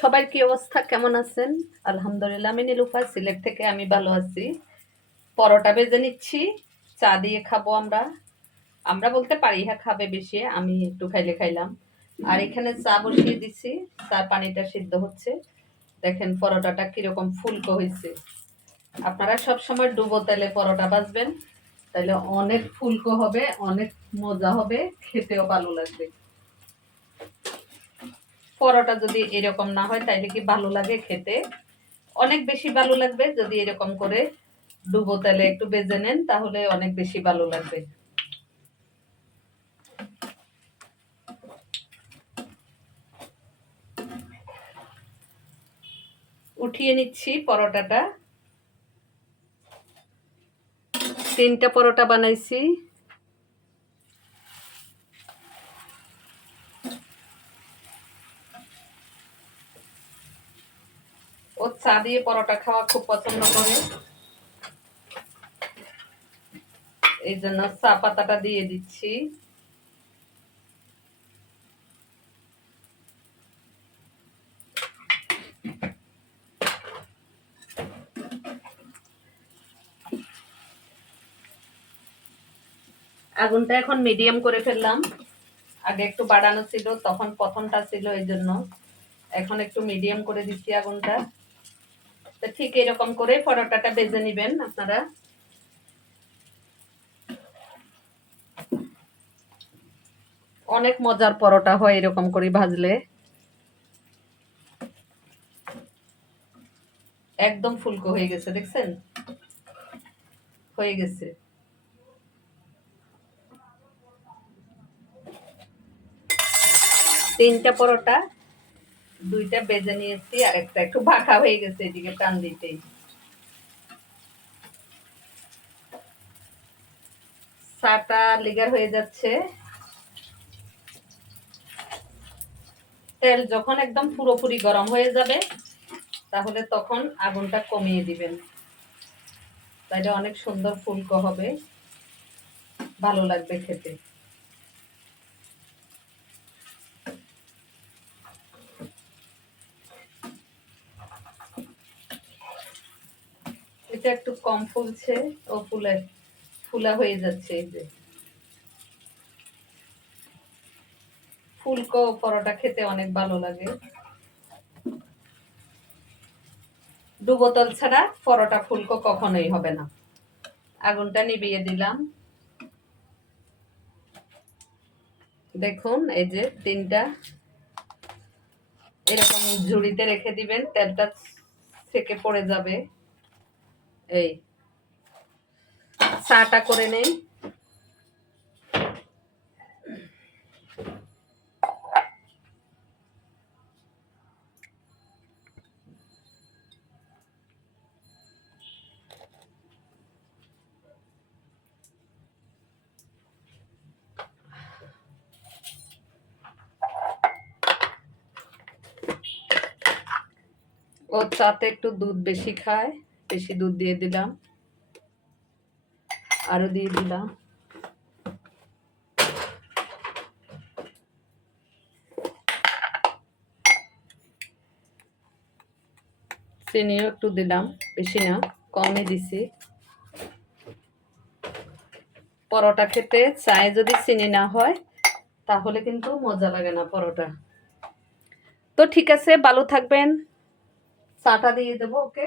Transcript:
সবাই কি অবস্থা? কেমন আছেন? আলহামদুলিল্লাহ, আমি নীলুফা, সিলেট থেকে আমি ভালো আছি। পরোটা বেজে নিচ্ছি, চা দিয়ে খাব আমরা। আমরা বলতে পারি হ্যাঁ খাবে বেশি, আমি একটু খাইলে খাইলাম। আর এখানে চা বসিয়ে দিছি, চা পানিটা সিদ্ধ হচ্ছে। দেখেন পরোটাটা কীরকম ফুলকো হয়েছে। আপনারা সব সময় ডুবো তেলে পরোটা ভাজবেন তাহলে অনেক ফুলকো হবে, অনেক মজা হবে, খেতেও ভালো লাগবে। পরোটা যদি এরকম না হয়, তাইলে কি ভালো লাগে খেতে? অনেক বেশি ভালো লাগবে, যদি এরকম করে ডুবো তেলে একটু বেজে নেন, তাহলে অনেক বেশি ভালো লাগবে। উঠিয়ে নিচ্ছি পরোটাটা। তিনটা পরোটা বানাইছি। ও চা দিয়ে পরোটা খাওয়া খুব পছন্দ করে। এই জন্য চা পাতাটা দিয়ে দিচ্ছি। আগুনটা এখন মিডিয়াম করে ফেললাম। আগে একটু বাড়ানো ছিল, তখন প্রথমটা ছিল এই জন্য। এখন একটু মিডিয়াম করে দিচ্ছি আগুনটা। তো ঠিক এরকম করে পরোটাটা বেজে নেবেন আপনারা। অনেক মজার পরোটা হয় এরকম করে ভাজলে। একদম ফুলকো হয়ে গেছে, দেখছেন? হয়ে গেছে। তিনটা পরোটা দুইটা বেজে নিয়েছি আর একটা একটু বাঁকা হয়ে গেছে, এদিকে টান দিতেই চাটা লিগার হয়ে যাচ্ছে। তেল যখন একদম পুরোপুরি গরম হয়ে যাবে, তাহলে তখন আগুনটা কমিয়ে দিবেন। তাইলে অনেক সুন্দর ফুলকো হবে। ভালো লাগবে খেতে। এটা একটু কম ফুলছে ও ফুলে, ফুলা হয়ে যাচ্ছে এই যে। ফুলকো পরোটা খেতে অনেক ভালো লাগে। দু বোতল ছাড়া পরোটা ফুলকো কখনোই হবে না। আগুনটা নিভিয়ে দিলাম। দেখুন, এই যে তিনটা। এরকম ঝুড়িতে রেখে দিবেন, তেলটা থেকে পড়ে যাবে। এই। চাটা করে নেই। ও চাতে একটু দুধ বেশি খায়। বেশি দুধ দিয়ে দিলাম। আরও দিয়ে দিলাম। চিনিও একটু দিলাম, বেশি না, কমই দিছি। পরোটা খেতে চায়ে যদি চিনি না হয়, তাহলে কিন্তু মজা লাগে না পরোটা। তো ঠিক আছে, ভালো থাকবেন। চাটা দিয়ে দেবো, ওকে?